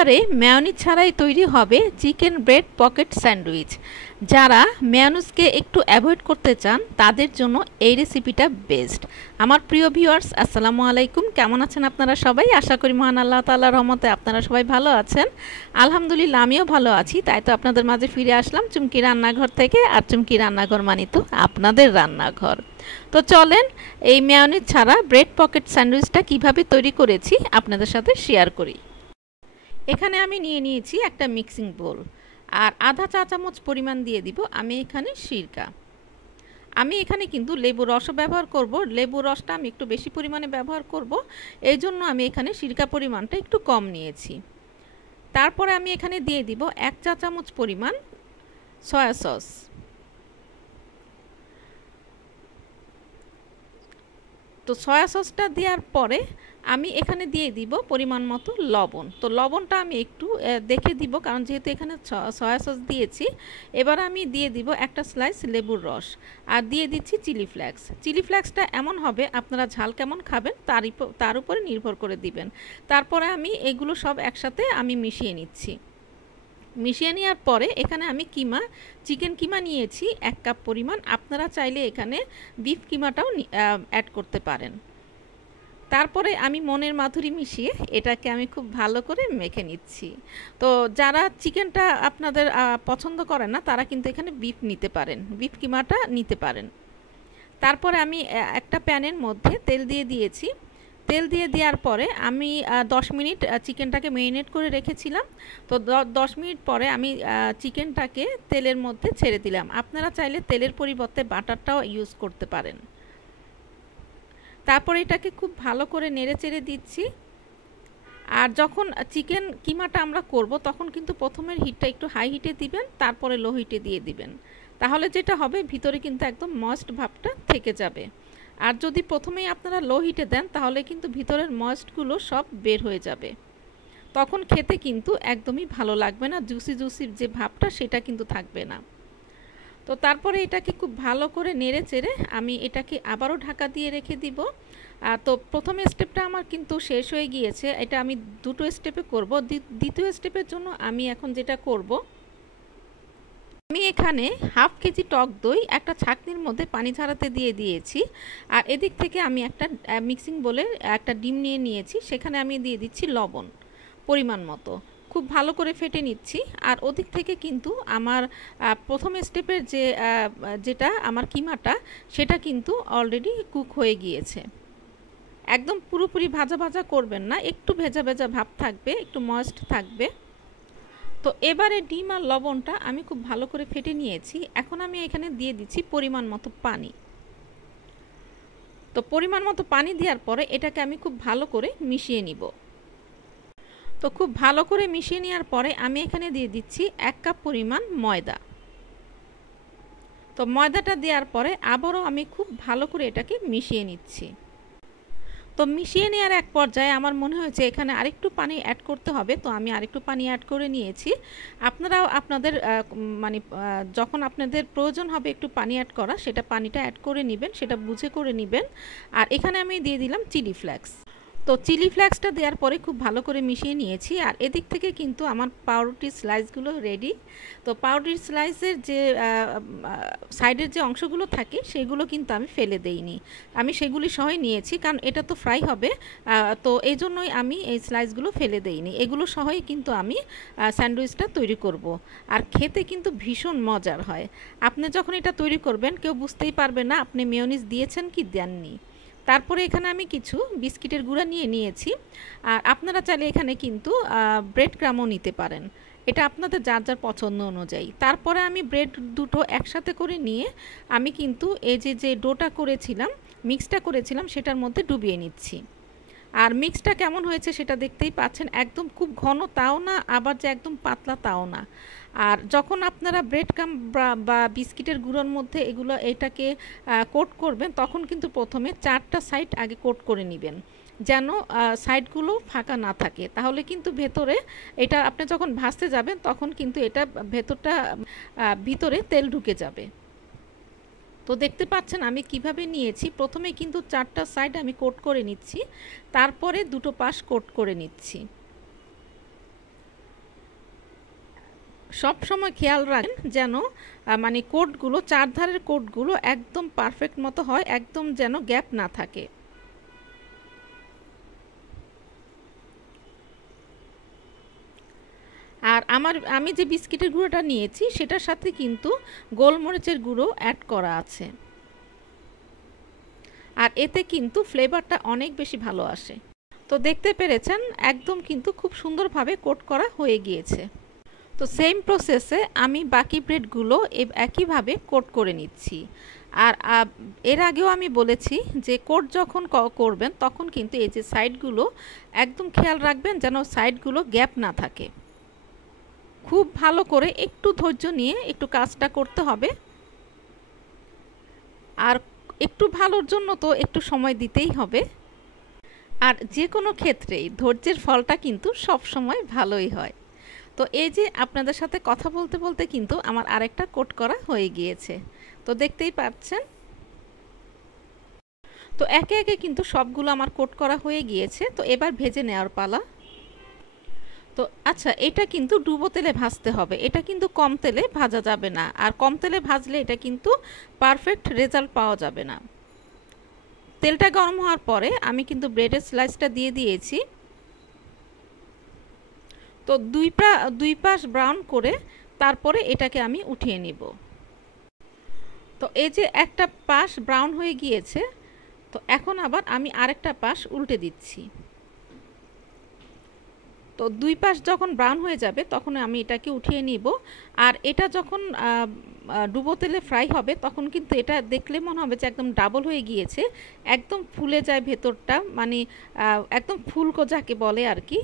এবারে মেয়োনিজ ছাড়াই তৈরি হবে চিকেন ব্রেড পকেট স্যান্ডউইচ। যারা মেয়োনিজকে একটু অ্যাভয়েড করতে চান তাদের জন্য এই রেসিপিটা বেস্ট। আমার প্রিয় ভিউয়ার্স, আসসালামু আলাইকুম। কেমন আছেন আপনারা সবাই? আশা করি মহান আল্লাহ তাআলার রহমতে আপনারা সবাই ভালো আছেন। আলহামদুলিল্লাহ, আমিও ভালো আছি। তাই তো আপনাদের মাঝে ফিরে আসলাম চুমকি রান্নাঘর থেকে। আর চুমকি রান্নাঘর মানে তো আপনাদের রান্নাঘর। তো চলেন এই মেয়োনিজ ছাড়া ব্রেড পকেট স্যান্ডউইচটা কিভাবে তৈরি করেছি আপনাদের সাথে শেয়ার করি। এখানে আমি নিয়ে নিয়েছি একটা মিক্সিং বোল, আর আধা চা চামচ পরিমাণ দিয়ে দিব আমি এখানে সিরকা। আমি এখানে কিন্তু লেবু রসও ব্যবহার করব। লেবু রসটা আমি একটু বেশি পরিমাণে ব্যবহার করব, এই জন্য আমি এখানে সিরকা পরিমাণটা একটু কম নিয়েছি। তারপরে আমি এখানে দিয়ে দিব 1 চা চামচ পরিমাণ সয়া সস। তো সয়া সসটা দেওয়ার পরে আমি এখানে দিয়ে দিব পরিমাণ মতো লবণ। তো লবণটা আমি একটু দেখে দিব, কারণ যেহেতু এখানে সয়া সস দিয়েছি। এবার আমি দিয়ে দিব একটা স্লাইস লেবুর রস, আর দিয়ে দিচ্ছি চিলি ফ্লেক্স। চিলি ফ্লেক্সটা এমন হবে আপনারা ঝাল কেমন খাবেন তার উপরে নির্ভর করে দিবেন। তারপরে আমি এগুলো সব একসাথে আমি মিশিয়ে নিচ্ছি। মিশিয়ে নেওয়ার পরে এখানে আমি চিকেন কিমা নিয়েছি 1 কাপ পরিমাণ। আপনারা চাইলে এখানে বিফ কিমাটাও অ্যাড করতে পারেন। তারপরে আমি মনের মাধুরী মিশিয়ে এটাকে আমি খুব ভালো করে মেখে নিচ্ছি। তো যারা চিকেনটা আপনাদের পছন্দ করে না তারা কিন্তু এখানে বিফ নিতে পারেন, বিফ কিমাটা নিতে পারেন। তারপরে আমি একটা প্যানের মধ্যে তেল দিয়ে দিয়েছি। তেল দিয়ে দেওয়ার পরে আমি 10 মিনিট চিকেনটাকে ম্যারিনেট করে রেখেছিলাম। তো 10 মিনিট পরে আমি চিকেনটাকে তেলের মধ্যে ছেড়ে দিলাম। আপনারা চাইলে তেলের পরিবর্তে বাটারটাও ইউজ করতে পারেন। তারপরে এটাকে খুব ভালো করে নেড়ে চেড়ে দিচ্ছি। আর যখন চিকেন কিমাটা আমরা করব তখন কিন্তু প্রথমের হিটটা একটু হাই হিটে দিবেন, তারপরে লো হিটে দিয়ে দিবেন। তাহলে যেটা হবে ভিতরে কিন্তু একদম ময়েস্ট ভাবটা থেকে যাবে। আর যদি প্রথমেই আপনারা লো হিটে দেন তাহলে কিন্তু ভিতরের ময়েস্টগুলো সব বের হয়ে যাবে। তখন খেতে কিন্তু একদমই ভালো লাগবে না, জুসি জুসির যে ভাবটা সেটা কিন্তু থাকবে না। তো তারপরে এটাকে খুব ভালো করে নেড়ে চেড়ে আমি এটাকে আবারও ঢাকা দিয়ে রেখে দিব। তো প্রথম স্টেপটা আমার কিন্তু শেষ হয়ে গিয়েছে। এটা আমি দুটো স্টেপে করব। দ্বিতীয় স্টেপের জন্য আমি এখন যেটা করব, আমি এখানে হাফ কেজি টক দই একটা ছাঁকনির মধ্যে পানি ঝরাতে দিয়ে দিয়েছি। আর এদিক থেকে আমি একটা মিক্সিং বোলে একটা ডিম নিয়ে নিয়েছি, সেখানে আমি দিয়ে দিচ্ছি লবণ পরিমাণ মতো। খুব ভালো করে ফেটে নিচ্ছি। আর ওদিক থেকে কিন্তু আমার প্রথম স্টেপের যেটা আমার কিমাটা সেটা কিন্তু অলরেডি কুক হয়ে গিয়েছে। একদম পুরোপুরি ভাজা ভাজা করবেন না, একটু ভেজা ভেজা ভাব থাকবে, একটু ময়েস্ট থাকবে। তো এবারে ডিম আর লবণটা আমি খুব ভালো করে ফেটে নিয়েছি। এখন আমি এখানে দিয়ে দিচ্ছি পরিমাণ মতো পানি। তো পরিমাণ মতো পানি দেওয়ার পরে এটাকে আমি খুব ভালো করে মিশিয়ে নিব। তো খুব ভালো করে মিশিয়ে নেওয়ার পরে আমি এখানে দিয়ে দিচ্ছি 1 কাপ পরিমাণ ময়দা। তো ময়দাটা দেওয়ার পরে আবারও আমি খুব ভালো করে এটাকে মিশিয়ে নিচ্ছি। তো মিশিয়ে নেওয়ার এক পর্যায়ে আমার মনে হয়েছে এখানে আরেকটু পানি অ্যাড করতে হবে। তো আমি আরেকটু পানি অ্যাড করে নিয়েছি। আপনারাও আপনাদের যখন আপনাদের প্রয়োজন হবে একটু পানি অ্যাড করা, সেটা পানিটা অ্যাড করে নেবেন, সেটা বুঝে করে নেবেন। আর এখানে আমি দিয়ে দিলাম চিলি ফ্লেক্স। তো চিলি ফ্লেক্সটা দেওয়ার পরে খুব ভালো করে মিশিয়ে নিয়েছি। আর এদিক থেকে কিন্তু আমার পাউরুটির স্লাইসগুলো রেডি। তো পাউরুটির স্লাইসের যে সাইডের যে অংশগুলো থাকে সেগুলো কিন্তু আমি ফেলে দেইনি, আমি সেগুলি সহই নিয়েছি, কারণ এটা তো ফ্রাই হবে। তো এই জন্যই আমি এই স্লাইসগুলো ফেলে দেইনি, এগুলো সহই কিন্তু আমি স্যান্ডউইচটা তৈরি করব। আর খেতে কিন্তু ভীষণ মজার হয়। আপনি যখন এটা তৈরি করবেন কেউ বুঝতেই পারবে না আপনি মেয়োনিজ দিয়েছেন কি দেননি। তারপরে এখানে আমি কিছু বিস্কিটের গুঁড়া নিয়ে নিয়েছি। আর আপনারা চাইলে এখানে কিন্তু ব্রেড ক্রামও নিতে পারেন, এটা আপনাদের যার যার পছন্দ অনুযায়ী। তারপরে আমি ব্রেড দুটো একসাথে করে নিয়ে আমি কিন্তু এই যে ডোটা করেছিলাম, মিক্সটা করেছিলাম, সেটার মধ্যে ডুবিয়ে নিচ্ছি। আর মিক্সটা কেমন হয়েছে সেটা দেখতেই পাচ্ছেন, একদম খুব ঘন তাও না, আবার যে একদম পাতলা তাও না। আর যখন আপনারা ব্রেড ক্রাম্ব বা বিস্কিটের গুঁড়োর মধ্যে এটাকে কোট করবেন তখন কিন্তু প্রথমে 4টা সাইড আগে কোট করে নেবেন, যেন সাইডগুলো ফাঁকা না থাকে। তাহলে কিন্তু ভেতরে এটা আপনি যখন ভাজতে যাবেন তখন কিন্তু এটা ভিতরে তেল ঢুকে যাবে। তো দেখতে পাচ্ছেন আমি কিভাবে নিয়েছি। প্রথমে কিন্তু 4টা সাইড আমি কোট করে নিচ্ছি, তারপরে দুটো পাশ কোট করে নিচ্ছি। সব সময় খেয়াল রাখেন যেন মানে কোটগুলো, চারধারের কোটগুলো একদম পারফেক্ট মতো হয়, একদম যেন গ্যাপ না থাকে। আর আমি যে বিস্কিটের গুঁড়োটা নিয়েছি সেটার সাথে কিন্তু গোলমরিচের গুঁড়ো অ্যাড করা আছে, আর এতে কিন্তু ফ্লেভারটা অনেক বেশি ভালো আসে। তো দেখতে পেরেছেন একদম কিন্তু খুব সুন্দরভাবে কোট করা হয়ে গিয়েছে। তো সেম প্রসেসে আমি বাকি ব্রেডগুলো একইভাবে কোট করে নিচ্ছি। আর এর আগেও আমি বলেছি যে কোট যখন করবেন তখন কিন্তু এই যে সাইডগুলো একদম খেয়াল রাখবেন যেন সাইডগুলো গ্যাপ না থাকে। খুব ভালো করে একটু ধৈর্য নিয়ে একটু কাজটা করতে হবে, আর একটু ভালোর জন্য তো একটু সময় দিতেই হবে। আর যে কোনো ক্ষেত্রেই ধৈর্যের ফলটা কিন্তু সব সময় ভালোই হয়। তো এই যে আপনাদের সাথে কথা বলতে বলতে কিন্তু আমার আরেকটা কোট করা হয়ে গিয়েছে, তো দেখতেই পাচ্ছেন। তো একে একে কিন্তু সবগুলো আমার কোট করা হয়ে গিয়েছে। তো এবার ভেজে নেওয়ার পালা। তো আচ্ছা, এটা কিন্তু ডুবো তেলে ভাজতে হবে, এটা কিন্তু কম তেলে ভাজা যাবে না, আর কম তেলে ভাজলে এটা কিন্তু পারফেক্ট রেজাল্ট পাওয়া যাবে না। তেলটা গরম হওয়ার পরে আমি কিন্তু ব্রেডের স্লাইসটা দিয়ে দিয়েছি। তো দুই পাশ ব্রাউন করে তারপরে এটাকে আমি উঠিয়ে নিব। তো এই যে একটা পাশ ব্রাউন হয়ে গিয়েছে, তো এখন আবার আমি আরেকটা পাশ উল্টে দিচ্ছি। তো দুই পাশ যখন ব্রাউন হয়ে যাবে তখন আমি এটাকে উঠিয়ে নিব। আর এটা যখন ডুবো তেলে ফ্রাই হবে তখন কিন্তু এটা দেখলে মনে হবে যে একদম ডাবল হয়ে গিয়েছে, একদম ফুলে যায় ভেতরটা, মানে একদম ফুলকো যাকে বলে আর কি।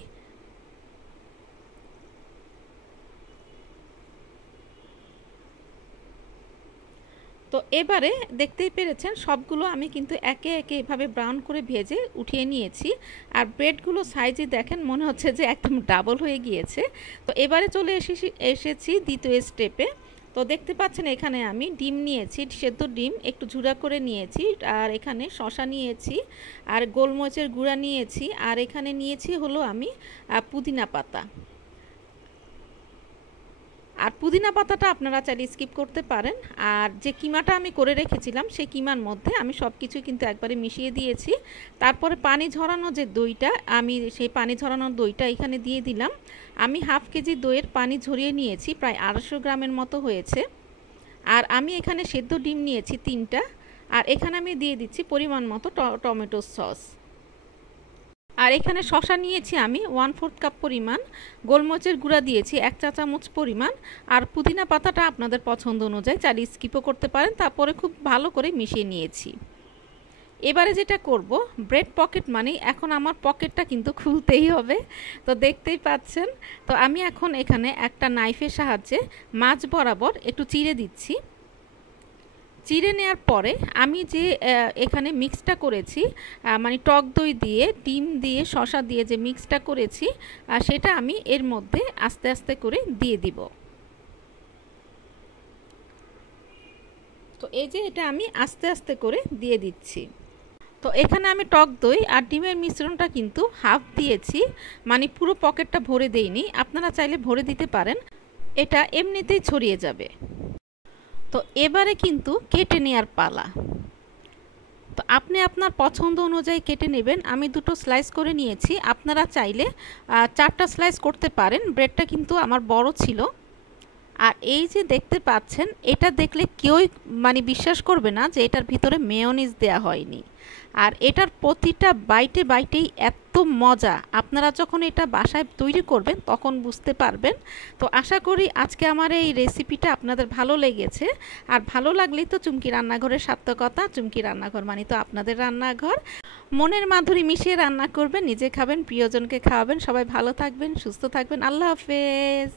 তো এবারে দেখতেই পেরেছেন সবগুলো আমি কিন্তু একে একে এভাবে ব্রাউন করে ভেজে উঠিয়ে নিয়েছি। আর ব্রেডগুলো সাইজে দেখেন মনে হচ্ছে যে একদম ডাবল হয়ে গিয়েছে। তো এবারে চলে এসেছি দ্বিতীয় স্টেপে। তো দেখতে পাচ্ছেন এখানে আমি ডিম নিয়েছি, সেদ্ধ ডিম একটু ঝুরা করে নিয়েছি, আর এখানে শসা নিয়েছি, আর গোলমরিচের গুঁড়া নিয়েছি, আর এখানে নিয়েছি হলো আমি পুদিনা পাতা। আর পুদিনা পাতাটা আপনারা চাইলে স্কিপ করতে পারেন। আর যে কিমাটা আমি করে রেখেছিলাম সেই কিমার মধ্যে আমি সব কিছু কিন্তু একবারে মিশিয়ে দিয়েছি। তারপরে পানি ঝরানো যে দইটা, আমি সেই পানি ঝরানো দইটা এখানে দিয়ে দিলাম। আমি হাফ কেজি দইয়ের পানি ঝরিয়ে নিয়েছি, প্রায় 250 গ্রামের মতো হয়েছে। আর আমি এখানে সেদ্ধ ডিম নিয়েছি 3টা, আর এখানে আমি দিয়ে দিচ্ছি পরিমাণ মতো টমেটো সস। আর এখানে শসা নিয়েছি আমি 1/4 কাপ পরিমাণ, গোলমরিচের গুঁড়া দিয়েছি 1 চা চামচ পরিমাণ, আর পুদিনা পাতাটা আপনাদের পছন্দ অনুযায়ী চাইলে স্কিপও করতে পারেন। তারপরে খুব ভালো করে মিশিয়ে নিয়েছি। এবারে যেটা করব, ব্রেড পকেট মানে এখন আমার পকেটটা কিন্তু খুলতেই হবে। তো দেখতেই পাচ্ছেন, তো আমি এখন এখানে একটা নাইফের সাহায্যে মাঝ বরাবর একটু চিড়ে দিচ্ছি। চিড়ে নেওয়ার পরে আমি যে এখানে মিক্সটা করেছি, মানে টক দই দিয়ে, ডিম দিয়ে, শসা দিয়ে যে মিক্সটা করেছি, সেটা আমি এর মধ্যে আস্তে আস্তে করে দিয়ে দিব। তো এই যে এটা আমি আস্তে আস্তে করে দিয়ে দিচ্ছি। তো এখানে আমি টক দই আর ডিমের মিশ্রণটা কিন্তু হাফ দিয়েছি, মানে পুরো পকেটটা ভরে দেইনি, আপনারা চাইলে ভরে দিতে পারেন, এটা এমনিতেই ছড়িয়ে যাবে। তো এবারে কিন্তু কেটে নেওয়ার পালা। তো আপনি আপনার পছন্দ অনুযায়ী কেটে নেবেন। আমি 2টো স্লাইস করে নিয়েছি, আপনারা চাইলে 4টা স্লাইস করতে পারেন। ব্রেডটা কিন্তু আমার বড় ছিল। আর এই যে দেখতে পাচ্ছেন, এটা দেখলে কেউই মানে বিশ্বাস করবে না যে এটার ভিতরে মেয়োনিজ দেয়া হয়নি। আর এটার প্রতিটা বাইটে বাইটেই এত মজা, আপনারা যখন এটা বাসায় তৈরি করবেন তখন বুঝতে পারবেন। তো আশা করি আজকে আমার এই রেসিপিটা আপনাদের ভালো লেগেছে। আর ভালো লাগলেই তো চুমকি রান্নাঘরের সার্থকতা। চুমকি রান্নাঘর মানে তো আপনাদের রান্নাঘর। মনের মাধুরী মিশিয়ে রান্না করবেন, নিজে খাবেন, প্রিয়জনকে খাওয়াবেন। সবাই ভালো থাকবেন, সুস্থ থাকবেন। আল্লাহ হাফেজ।